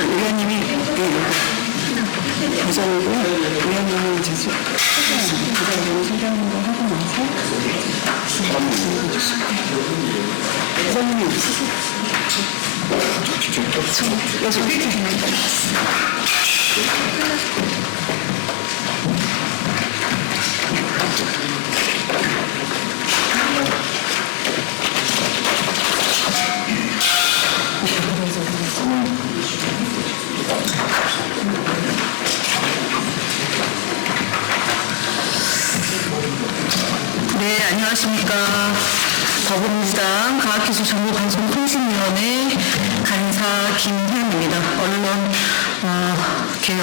의원님이 도전이고요. 의원님은 이제 부장님 소개하는 거 하고 나서 부장님이 없으세요? 여기 이렇게 되는 거 네, 안녕하십니까. 더불어민주당 과학기술정보방송통신위원회 간사 김혜연입니다. 언론 개혁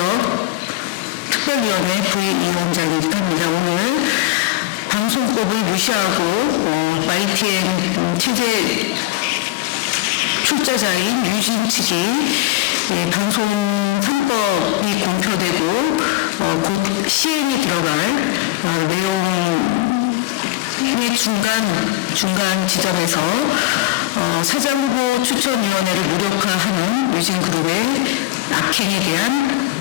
특별위원회 부위원장이기도 합니다. 오늘 방송법을 무시하고 YTN 체제 출자자인 유진 측이 방송 3법이 공표되고 곧 시행이 들어갈 내용의 중간 지점에서 사장후보 추천위원회를 무력화하는 유진그룹의 악행에 대한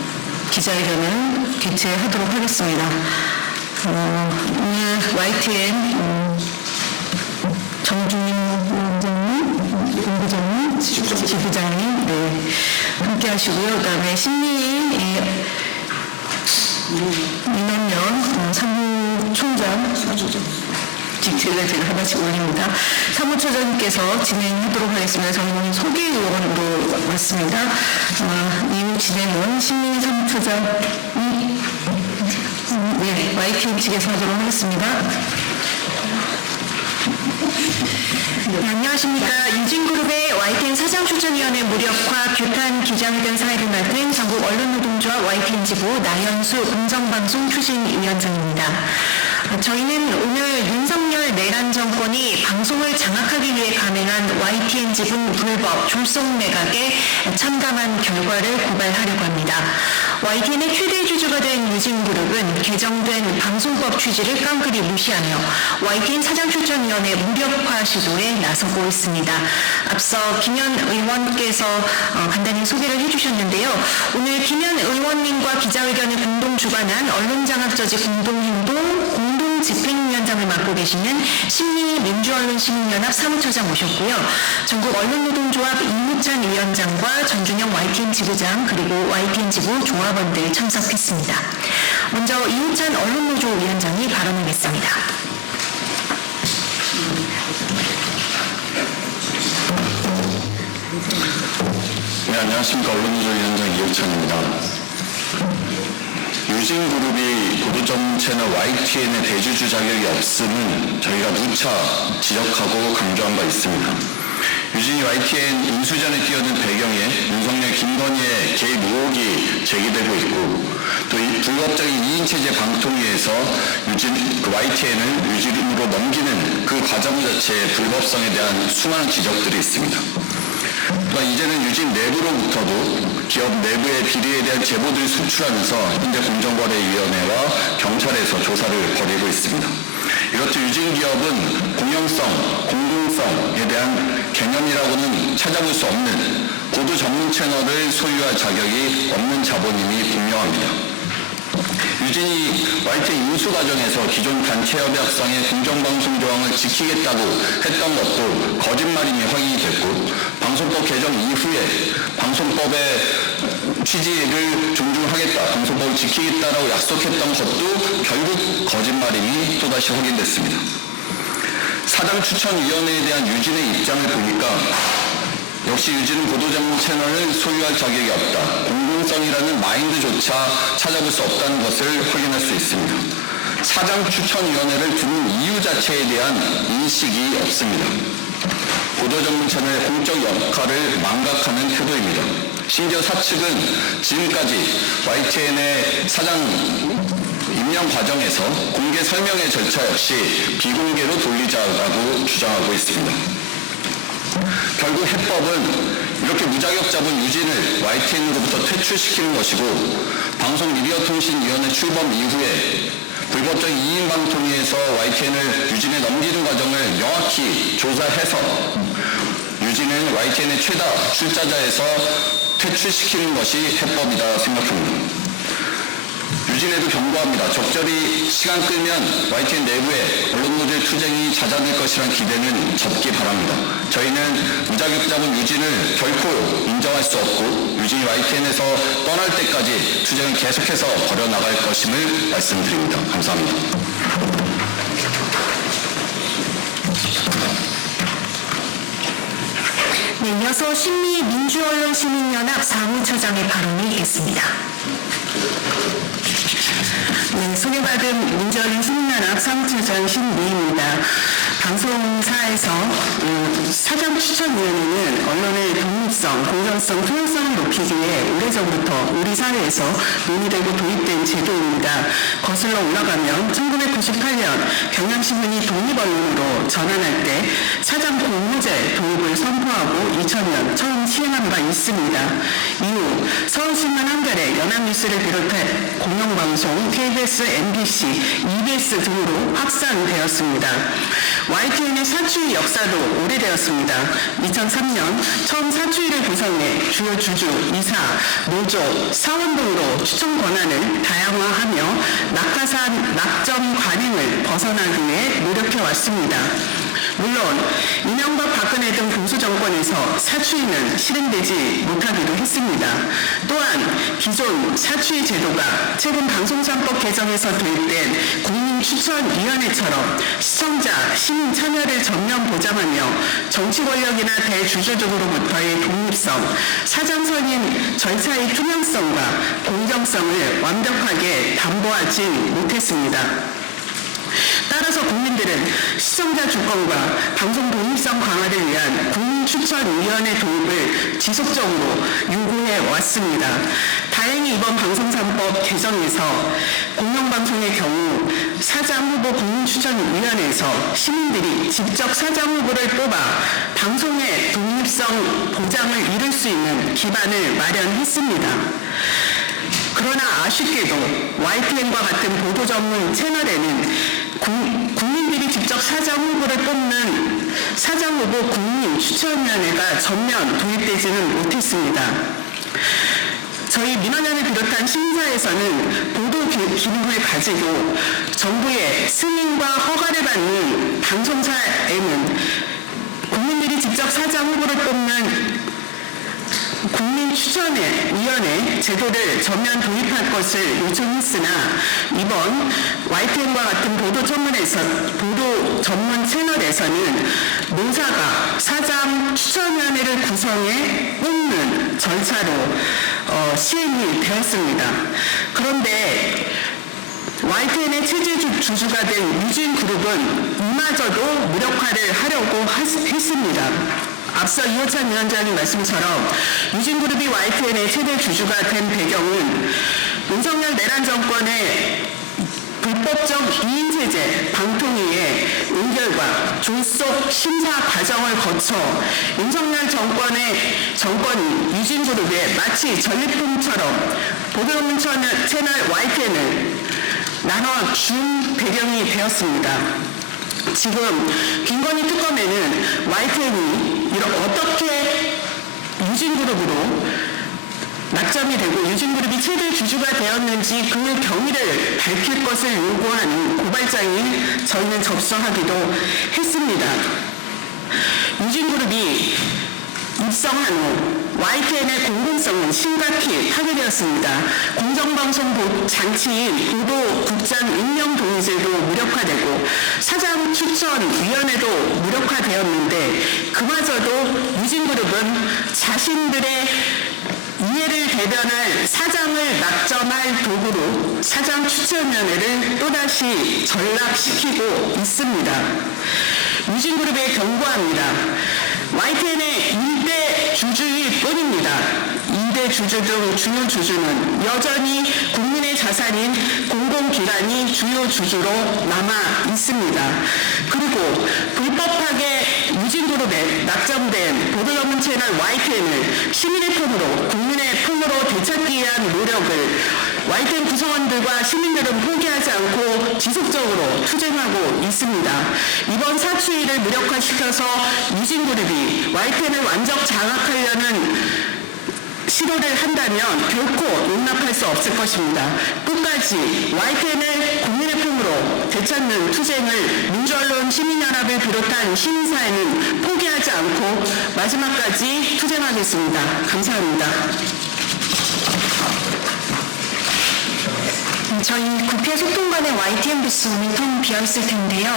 기자회견을 개최하도록 하겠습니다. 오늘 YTN 정준영 위원장님, 본부장님, 지부장님 함께 하시고요. 그다음에 신미 민원연 사무총장 직책을 제가 하나씩 올립니다. 사무처장님께서 진행하도록 하겠습니다. 저는 오늘 소개의원으로 왔습니다. 이후 진행은 신미 사무처장이 YTN 측에서 하도록 하겠습니다. 네, 안녕하십니까. 유진그룹의 YTN 사장추천위원회 무력화 규탄 기자회견 사회를 맡은 전국 언론노동조합 YTN 지부 나현수 공정방송 추진위원장입니다. 저희는 오늘 윤석열 내란 정권이 방송을 장악하기 위해 감행한 YTN 지분 불법 졸속 매각에 참감한 결과를 고발하려고 합니다. YTN의 최대 주주가 된 유진그룹은 개정된 방송법 취지를 깡그리 무시하며 YTN 사장추천위원회 무력화 시도에 나서고 있습니다. 앞서 김현 의원께서 간단히 소개를 해주셨는데요. 오늘 김현 의원님과 기자회견을 공동 주관한 언론장악저지 공동행동 공동집행위원장을 맡고 계시는 신미민주언론시민연합 사무처장 모셨고요. 전국 언론노동조합 이무찬 위원장과 전준영 YTN 지부장 그리고 YTN 지부 조합원들 참석했습니다. 먼저 이무찬 언론노조 위원장이 발언하겠습니다. 네, 안녕하십니까. 언론노조 위원장 이우찬입니다. 유진그룹이 보도전문 채널 YTN의 대주주 자격이 없음은 저희가 누차 지적하고 강조한 바 있습니다. 유진이 YTN 인수전에 뛰어든 배경에 윤석열 김건희의 개입 의혹이 제기되고 있고 또 이 불법적인 2인체제 방통위에서 YTN을 유진으로 넘기는 그 과정 자체의 불법성에 대한 수많은 지적들이 있습니다. 또한 이제는 유진 내부로부터도 기업 내부의 비리에 대한 제보들을 수출하면서 현재 공정거래위원회와 경찰에서 조사를 벌이고 있습니다. 이렇듯 유진 기업은 공영성, 공공성에 대한 개념이라고는 찾아볼 수 없는 보도 전문 채널을 소유할 자격이 없는 자본임이 분명합니다. 유진이 YTN 인수 과정에서 기존 단체협약상의 공정방송 조항을 지키겠다고 했던 것도 거짓말임이 확인이 됐고 방송법 개정 이후에 방송법의 취지를 존중하겠다, 방송법을 지키겠다라고 약속했던 것도 결국 거짓말임이 또다시 확인됐습니다. 사장추천위원회에 대한 유진의 입장을 보니까 역시 유진은 보도전문 채널을 소유할 자격이 없다. 공공성이라는 마인드조차 찾아볼 수 없다는 것을 확인할 수 있습니다. 사장추천위원회를 두는 이유 자체에 대한 인식이 없습니다. 보도전문 채널의 공적 역할을 망각하는 태도입니다. 심지어 사측은 지금까지 YTN의 사장 임명 과정에서 공개 설명의 절차 역시 비공개로 돌리자라고 주장하고 있습니다. 결국 해법은 이렇게 무자격 잡은 유진을 YTN으로부터 퇴출시키는 것이고 방송미디어통신위원회 출범 이후에 불법적 2인 방통위에서 YTN을 유진에 넘기는 과정을 명확히 조사해서 유진을 YTN의 최다 출자자에서 퇴출시키는 것이 해법이다 생각합니다. 유진에도 경고합니다. 적절히 시간 끌면 YTN 내부에 언론노조의 투쟁이 잦아들 것이란 기대는 접기 바랍니다. 저희는 무자격자본 유진을 결코 인정할 수 없고 유진이 YTN에서 떠날 때까지 투쟁을 계속해서 벌여나갈 것임을 말씀드립니다. 감사합니다. 네, 이어서 신미 민주언론시민연합 사무처장의 발언이 있겠습니다. 네, 소개받은 민주언론시민연합 사무처장 신미입니다. 방송사에서 사전추천위원회는 언론의 독립성, 공정성, 투명성을 높이기 위해 오래전부터 우리 사회에서 논의되고 도입된 제도입니다. 거슬러 올라가면 1998년 경향신문이 독립언론으로 전환할 때 사전 공모제 도입을 선포하고 2000년 처음 시행한 바 있습니다. 이후 서울신문 한겨레, 연합뉴스를 비롯해 공영방송, KBS, MBC, EBS 등으로 확산되었습니다. YTN의 사추위 역사도 오래되었습니다. 2003년 처음 사추위를 구성해 주요 주주, 이사, 노조, 사원 등으로 추천 권한을 다양화하며 낙하산, 낙점 관행을 벗어나기 위해 노력해왔습니다. 물론 이명박 박근혜 등 보수 정권에서 사추위는 실행되지 못하기도 했습니다. 또한 기존 사추위 제도가 최근 방송사법 개정에서 도입된 국민추천위원회처럼 시청자, 시민 참여를 전면 보장하며 정치 권력이나 대주주 등으로부터의 독립성, 사장 선임 절차의 투명성과 공정성을 완벽하게 담보하지 못했습니다. 따라서 국민들은 시청자 주권과 방송 독립성 강화를 위한 국민추천위원회 도입을 지속적으로 요구해 왔습니다. 다행히 이번 방송사법 개정에서 공영방송의 경우 사장 후보 국민추천위원회에서 시민들이 직접 사장 후보를 뽑아 방송의 독립성 보장을 이룰 수 있는 기반을 마련했습니다. 그러나 아쉽게도 YTN과 같은 보도 전문 채널에는 국민들이 직접 사장 후보를 뽑는 사장 후보 국민추천위원회가 전면 도입되지는 못했습니다. 저희 민원연을 비롯한 심사에서는 보도 기능을 가지고 정부의 승인과 허가를 받는 방송사에는 국민들이 직접 사장 후보를 뽑는 국민추천위원회 제도를 전면 도입할 것을 요청했으나 이번 YTN과 같은 보도 전문 채널에서는 노사가 사장 추천위원회를 구성해 뽑는 절차로 시행이 되었습니다. 그런데 YTN의 체제 주주가 된 유진그룹은 이마저도 무력화를 하려고 했습니다. 앞서 이호찬 위원장님 말씀처럼 유진그룹이 YTN의 최대 주주가 된 배경은 윤석열 내란 정권의 불법적 이인세제 방통위의 의결과 졸속 심사 과정을 거쳐 윤석열 정권이 유진그룹에 마치 전리품처럼 보도전문 채널 YTN을 나눠준 배경이 되었습니다. 지금 김건희 특검에는 YTN이 어떻게 유진그룹으로 낙점이 되고 유진그룹이 최대 주주가 되었는지 그 경위를 밝힐 것을 요구하는 고발장에 저희는 접수하기도 했습니다. 유진그룹이 입성한 후 YTN의 공공성은 심각히 파괴되었습니다. 공정방송 장치인 보도국장 임명 동의제도 무력화되고 사장 추천위원회도 무력화되었는데 그마저도 유진그룹은 자신들의 이해를 대변할 사장을 낙점할 도구로 사장 추천위원회를 또다시 전락시키고 있습니다. 유진그룹에 경고합니다. YTN의 1대 주주일 뿐입니다. 2대 주주 등 주요 주주는 여전히 국민의 자산인 공공기관이 주요 주주로 남아 있습니다. 그리고 불법하게 유진그룹에 낙점된 보도전문 채널 YTN을 시민의 편으로 국민의 편으로 되찾기 위한 노력을 YTN 구성원들과 시민들은 포기하지 않고 지속적으로 투쟁하고 있습니다. 이번 사추위를 무력화시켜서 유진그룹이 YTN을 완전 장악하려는 시도를 한다면 결코 용납할 수 없을 것입니다. 끝까지 YTN을 국민의 품으로 되찾는 투쟁을 민주언론 시민연합을 비롯한 시민사회는 포기하지 않고 마지막까지 투쟁하겠습니다. 감사합니다. 저희 국회 소통관의 YTN 부스 오늘 텅 비어있을 텐데요.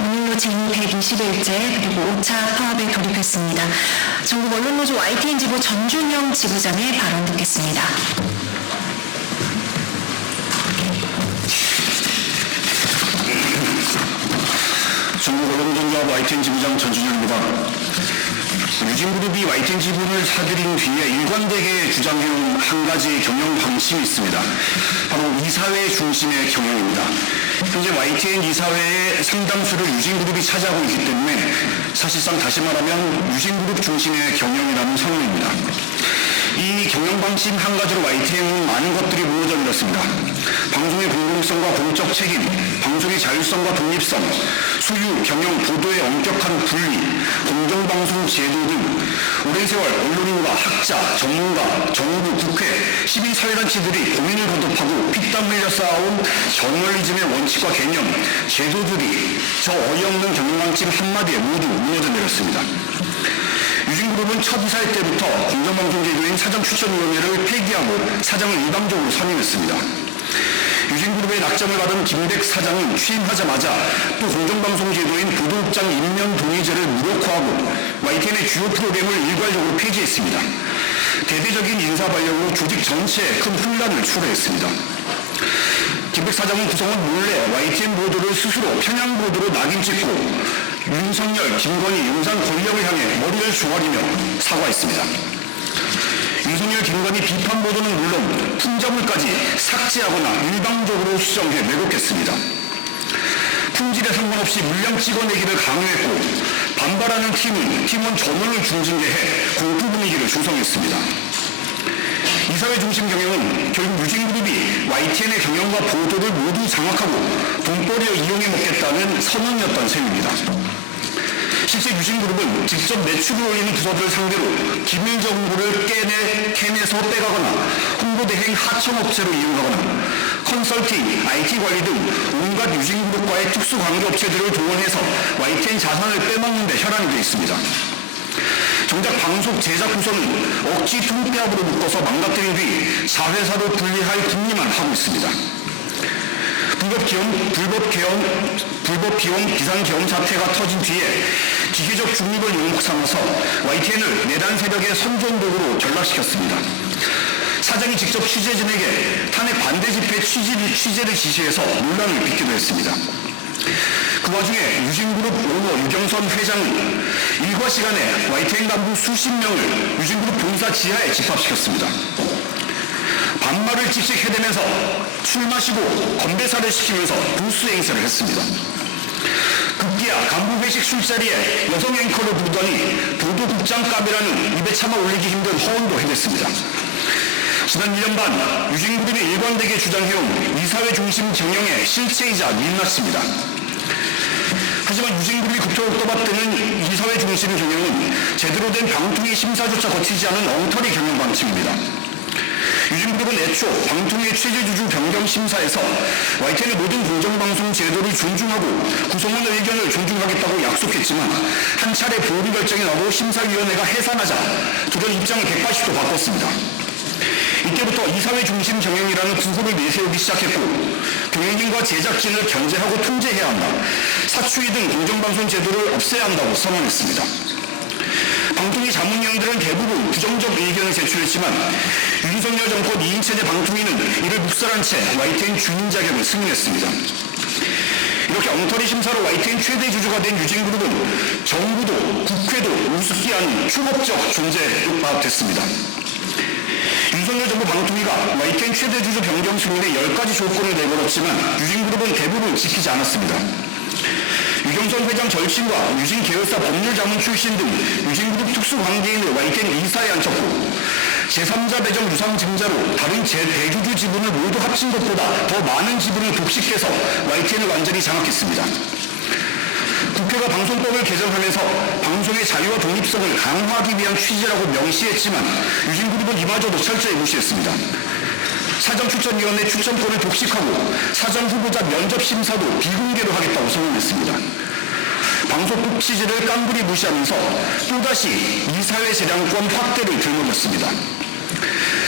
오늘로 제 121일째 그리고 5차 파업에 돌입했습니다. 전국 언론노조 YTN 지부 전준영 지부장의 발언 듣겠습니다. 전국 언론노조연합 YTN 지부장 전준영입니다. 유진그룹이 YTN 지부를 사들인 뒤에 일관되게 주장해온 한 가지 경영 방침이 있습니다. 바로 이사회 중심의 경영입니다. 현재 YTN 이사회의 상당수를 유진그룹이 차지하고 있기 때문에 사실상 다시 말하면 유진그룹 중심의 경영이라는 상황입니다. 이 경영 방침 한 가지로 YTN은 많은 것들이 무너져 내렸습니다. 방송의 공공성과 공적 책임, 방송의 자율성과 독립성, 소유, 경영, 보도의 엄격한 분리, 공정방송 제도 등 오랜 세월 언론인과 학자, 전문가, 정부, 국회, 시민사회단체들이 고민을 거듭하고 피땀 흘려 쌓아온 저널리즘의 원칙과 개념, 제도들이 저 어이없는 경영 방침 한마디에 모두 무너져 내렸습니다. 유진그룹은 첫 이사회 때부터 공정방송제도인 사장추천위원회를 폐기하고 사장을 일방적으로 선임했습니다. 유진그룹의 낙점을 받은 김백 사장은 취임하자마자 또 공정방송제도인 보도국장 임명 동의제를 무력화하고 YTN의 주요 프로그램을 일괄적으로 폐지했습니다. 대대적인 인사발령으로 조직 전체에 큰 혼란을 초래했습니다. 김백 사장은 구성원 몰래 YTN 보도를 스스로 편향 보도로 낙인 찍고 윤석열, 김건희, 용산 권력을 향해 머리를 조아리며 사과했습니다. 윤석열, 김건희 비판 보도는 물론 풍자물까지 삭제하거나 일방적으로 수정해 왜곡했습니다. 품질에 상관없이 물량 찍어내기를 강요했고 반발하는 팀은 팀원 전원을 중징계해 공포 분위기를 조성했습니다. 이사회 중심 경영은 결국 유진그룹이 YTN의 경영과 보도를 모두 장악하고 돈벌이로 이용해 먹겠다는 선언이었던 셈입니다. 실제 유진그룹은 직접 매출을 올리는 부서들을 상대로 기밀 정보를 캐내서 빼가거나 홍보대행 하청업체로 이용하거나 컨설팅, IT 관리 등 온갖 유진그룹과의 특수관계업체들을 동원해서 YTN 자산을 빼먹는 데 혈안이 되어 있습니다. 정작 방송 제작 부서는 억지 통폐합으로 묶어서 망가뜨린 뒤 자회사로 분리할 궁리만 하고 있습니다. 불법 비용 비상 계엄 사태가 터진 뒤에 기계적 중립을 용목 삼아서 YTN을 내단 세력의 선전독으로 전락시켰습니다. 사장이 직접 취재진에게 탄핵 반대 집회 취재를 지시해서 논란을 빚기도 했습니다. 그 와중에 유진그룹 오너 유경선 회장은 일과 시간에 YTN 간부 수십 명을 유진그룹 본사 지하에 집합시켰습니다. 반말을 찍찍 해대면서 술 마시고 건배사를 시키면서 부수 행세를 했습니다. 급기야 간부 회식 술자리에 여성 앵커를 부르더니 보도국장감이라는 입에 참아 올리기 힘든 허언도 해댔습니다. 지난 1년 반 유진그룹이 일관되게 주장해온 이사회 중심 경영의 실체이자 민낯입니다. 하지만 유진그룹이 국토를 떠받드는 이사회 중심 경영은 제대로 된 방통위 심사조차 거치지 않은 엉터리 경영 방침입니다. 유진그룹은 애초 방통위의 체제주주 변경 심사에서 YTN의 모든 공정방송 제도를 존중하고 구성원 의견을 존중하겠다고 약속했지만 한 차례 보류 결정이 나고 심사위원회가 해산하자 돌연 입장을 180도 바꿨습니다. 이때부터 이사회 중심 경영이라는 구호를 내세우기 시작했고 경영진과 제작진을 견제하고 통제해야 한다. 사추위 등 공정방송 제도를 없애야 한다고 선언했습니다. 방통위 자문위원들은 대부분 부정적 의견을 제출했지만 윤석열 정권 2인 체제 방통위는 이를 묵살한 채 YTN 주인 자격을 승인했습니다. 이렇게 엉터리 심사로 YTN 최대 주주가 된 유진그룹은 정부도 국회도 우습게 하는 추업적 존재가 됐습니다. 윤석열 정부 방통위가 YTN 최대 주주 변경 승인에 10가지 조건을 내걸었지만 유진그룹은 대부분 지키지 않았습니다. 유경선 회장 절친과 유진 계열사 법률자문 출신 등 유진그룹 특수관계인을 YTN 이사에 앉혔고 제3자 배정 유상 증자로 다른 대주주 지분을 모두 합친 것보다 더 많은 지분을 독식해서 YTN을 완전히 장악했습니다. 국회가 방송법을 개정하면서 방송의 자유와 독립성을 강화하기 위한 취지라고 명시했지만 유진그룹은 이마저도 철저히 무시했습니다. 사전추천위원회 추천권을 독식하고 사전 후보자 면접 심사도 비공개로 하겠다고 선언했습니다. 방송법 취지를 깡그리 무시하면서 또다시 이사회 재량권 확대를 들먹였습니다.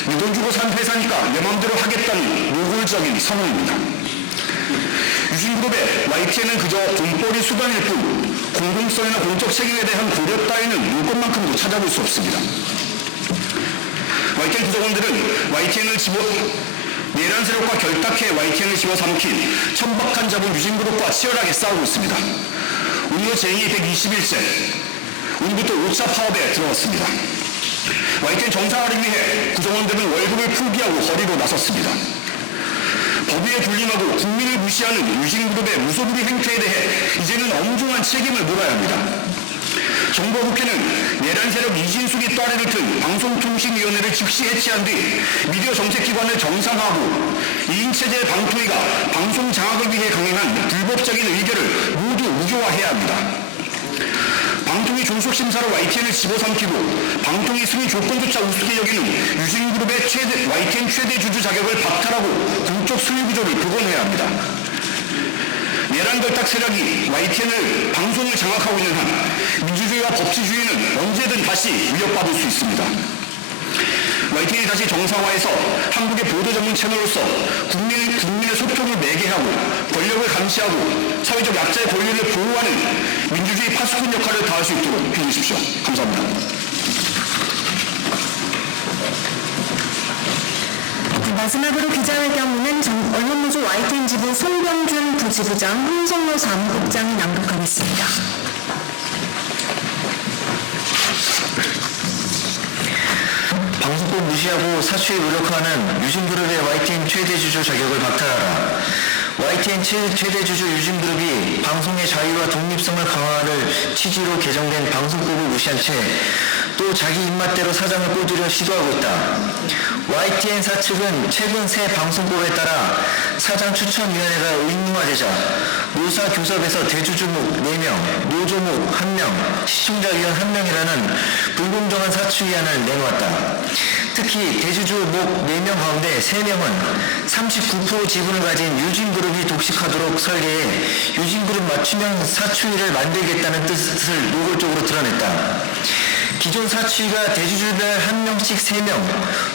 네 돈 주고 산 회사니까 내 마음대로 하겠다는 노골적인 선언입니다. 유진그룹의 YTN은 그저 돈벌이 수단일 뿐 공공성이나 공적 책임에 대한 고려 따위는 물건만큼도 찾아볼 수 없습니다. YTN 구성원들은 내란 세력과 결탁해 YTN을 집어삼킨 천박한 자본 유진그룹과 치열하게 싸우고 있습니다. 오늘로 제2 121째, 오늘부터 5차 파업에 들어갔습니다. YTN 정상화를 위해 구성원들은 월급을 포기하고 거리로 나섰습니다. 법위에 군림하고 국민을 무시하는 유진그룹의 무소불위 행태에 대해 이제는 엄중한 책임을 물어야 합니다. 정부와 국회는 내란 세력 이진숙이 또아래를 튼 방송통신위원회를 즉시 해체한 뒤 미디어 정책기관을 정상화하고 2인체제 방통위가 방송 장악을 위해 강행한 불법적인 의결을 모두 무효화해야 합니다. 방통위 존속심사로 YTN을 집어삼키고 방통위 승인 조건조차 우습게 여기는 유진그룹의 YTN 최대 주주 자격을 박탈하고 공적 소유 구조를 복원해야 합니다. 내란 결탁 세력이 YTN을 방송을 장악하고 있는 한 민주주의와 법치주의는 언제든 다시 위협받을 수 있습니다. YTN이 다시 정상화해서 한국의 보도 전문 채널로서 국민의 소통을 매개하고 권력을 감시하고 사회적 약자의 권리를 보호하는 민주주의 파수꾼 역할을 다할 수 있도록 해주십시오. 감사합니다. 마지막으로 기자회견문은 언론노조 YTN 지부 송병준 부지부장, 홍성로 사무국장이 낭독하겠습니다. 방송법 무시하고 사추에 노력하는 유진그룹의 YTN 최대주주 자격을 박탈하라. YTN 최대주주 유진그룹이 방송의 자유와 독립성을 강화하는 취지로 개정된 방송법을 무시한 채 또 자기 입맛대로 사장을 꼬드려 시도하고 있다. YTN 사측은 최근 새 방송법에 따라 사장 추천위원회가 의무화되자 노사 교섭에서 대주주목 4명, 노조목 1명, 시청자위원 1명이라는 불공정한 사추위안을 내놓았다. 특히 대주주목 4명 가운데 3명은 39% 지분을 가진 유진그룹이 독식하도록 설계해 유진그룹 맞춤형 사추위를 만들겠다는 뜻을 노골적으로 드러냈다. 기존 사추위가 대주주별 1명씩 3명,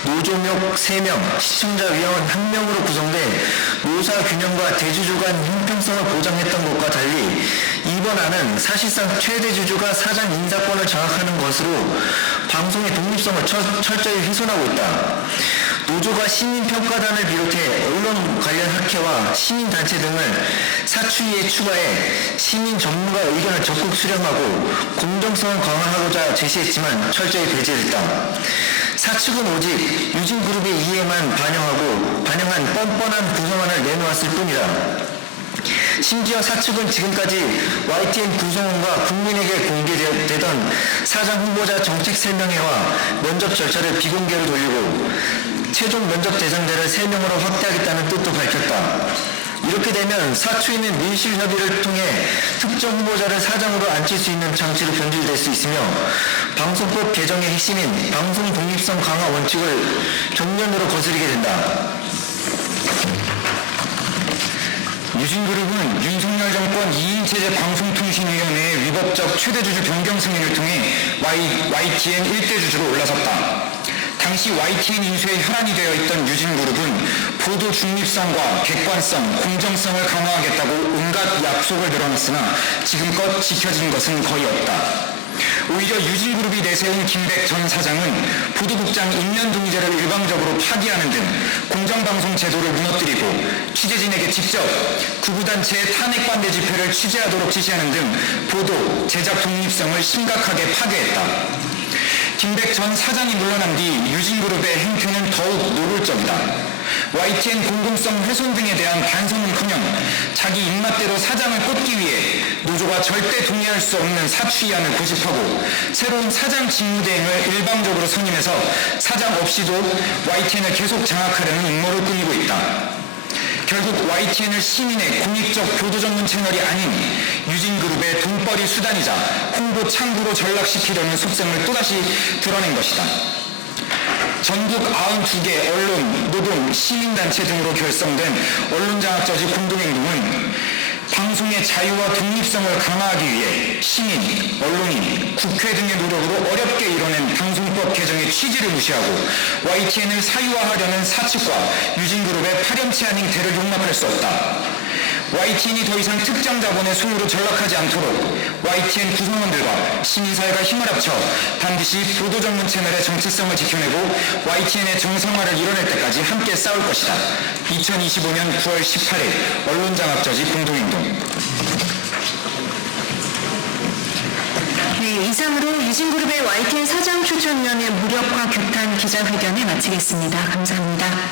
노조목 3명, 시청자위원 1명으로 구성돼 노사 균형과 대주주 간 형평성을 보장했던 것과 달리 이번 안은 사실상 최대주주가 사장 인사권을 장악하는 것으로 방송의 독립성을 철저히 훼손하고 있다. 노조가 시민평가단을 비롯해 언론 관련 학회와 시민단체 등을 사추위에 추가해 시민 전문가 의견을 적극 수렴하고 공정성을 강화하고자 제시했지만 철저히 배제했다. 사측은 오직 유진그룹의 이해만 반영한 뻔뻔한 구성안을 내놓았을 뿐이다. 심지어 사측은 지금까지 YTN 구성원과 국민에게 공개되던 사장 후보자 정책 설명회와 면접 절차를 비공개로 돌리고 최종 면접 대상자를 3명으로 확대하겠다는 뜻도 밝혔다. 이렇게 되면 사추위는 밀실 협의를 통해 특정 후보자를 사장으로 앉힐 수 있는 장치로 변질될 수 있으며 방송법 개정의 핵심인 방송 독립성 강화 원칙을 정면으로 거스르게 된다. 유진그룹은 윤석열 정권 2인체제 방송통신위원회의 위법적 최대주주 변경 승인을 통해 YTN 1대주주로 올라섰다. 당시 YTN 인수에 혈안이 되어 있던 유진그룹은 보도 중립성과 객관성, 공정성을 강화하겠다고 온갖 약속을 늘어놨으나 지금껏 지켜진 것은 거의 없다. 오히려 유진그룹이 내세운 김백 전 사장은 보도국장 임면 동의제를 일방적으로 파기하는 등 공정방송 제도를 무너뜨리고 취재진에게 직접 구구단체의 탄핵 반대 집회를 취재하도록 지시하는 등 보도, 제작 독립성을 심각하게 파괴했다. 김백 전 사장이 물러난 뒤 유진그룹의 행태는 더욱 노골적이다. YTN 공공성 훼손 등에 대한 반성은커녕 자기 입맛대로 사장을 꽂기 위해 노조가 절대 동의할 수 없는 사추위안을 고집하고 새로운 사장 직무대행을 일방적으로 선임해서 사장 없이도 YTN을 계속 장악하려는 음모를 꾸미고 있다. 결국 YTN을 시민의 공익적 교도 전문 채널이 아닌 유진그룹의 돈벌이 수단이자 홍보 창구로 전락시키려는 속셈을 또다시 드러낸 것이다. 전국 92개 언론, 노동, 시민단체 등으로 결성된 언론장악저지 공동행동은 방송의 자유와 독립성을 강화하기 위해 시민, 언론인, 국회 등의 노력으로 어렵게 이뤄낸 방송법 개정의 취지를 무시하고 YTN을 사유화하려는 사측과 유진그룹의 파렴치 아닌 대를 용납할 수 없다. YTN이 더 이상 특정 자본의 손으로 전락하지 않도록 YTN 구성원들과 시민사회가 힘을 합쳐 반드시 보도 전문 채널의 정체성을 지켜내고 YTN의 정상화를 이뤄낼 때까지 함께 싸울 것이다. 2025년 9월 18일 언론장악저지 공동행동. 네, 이상으로 유진그룹의 YTN 사장 추천위원회 무력화 규탄 기자회견을 마치겠습니다. 감사합니다.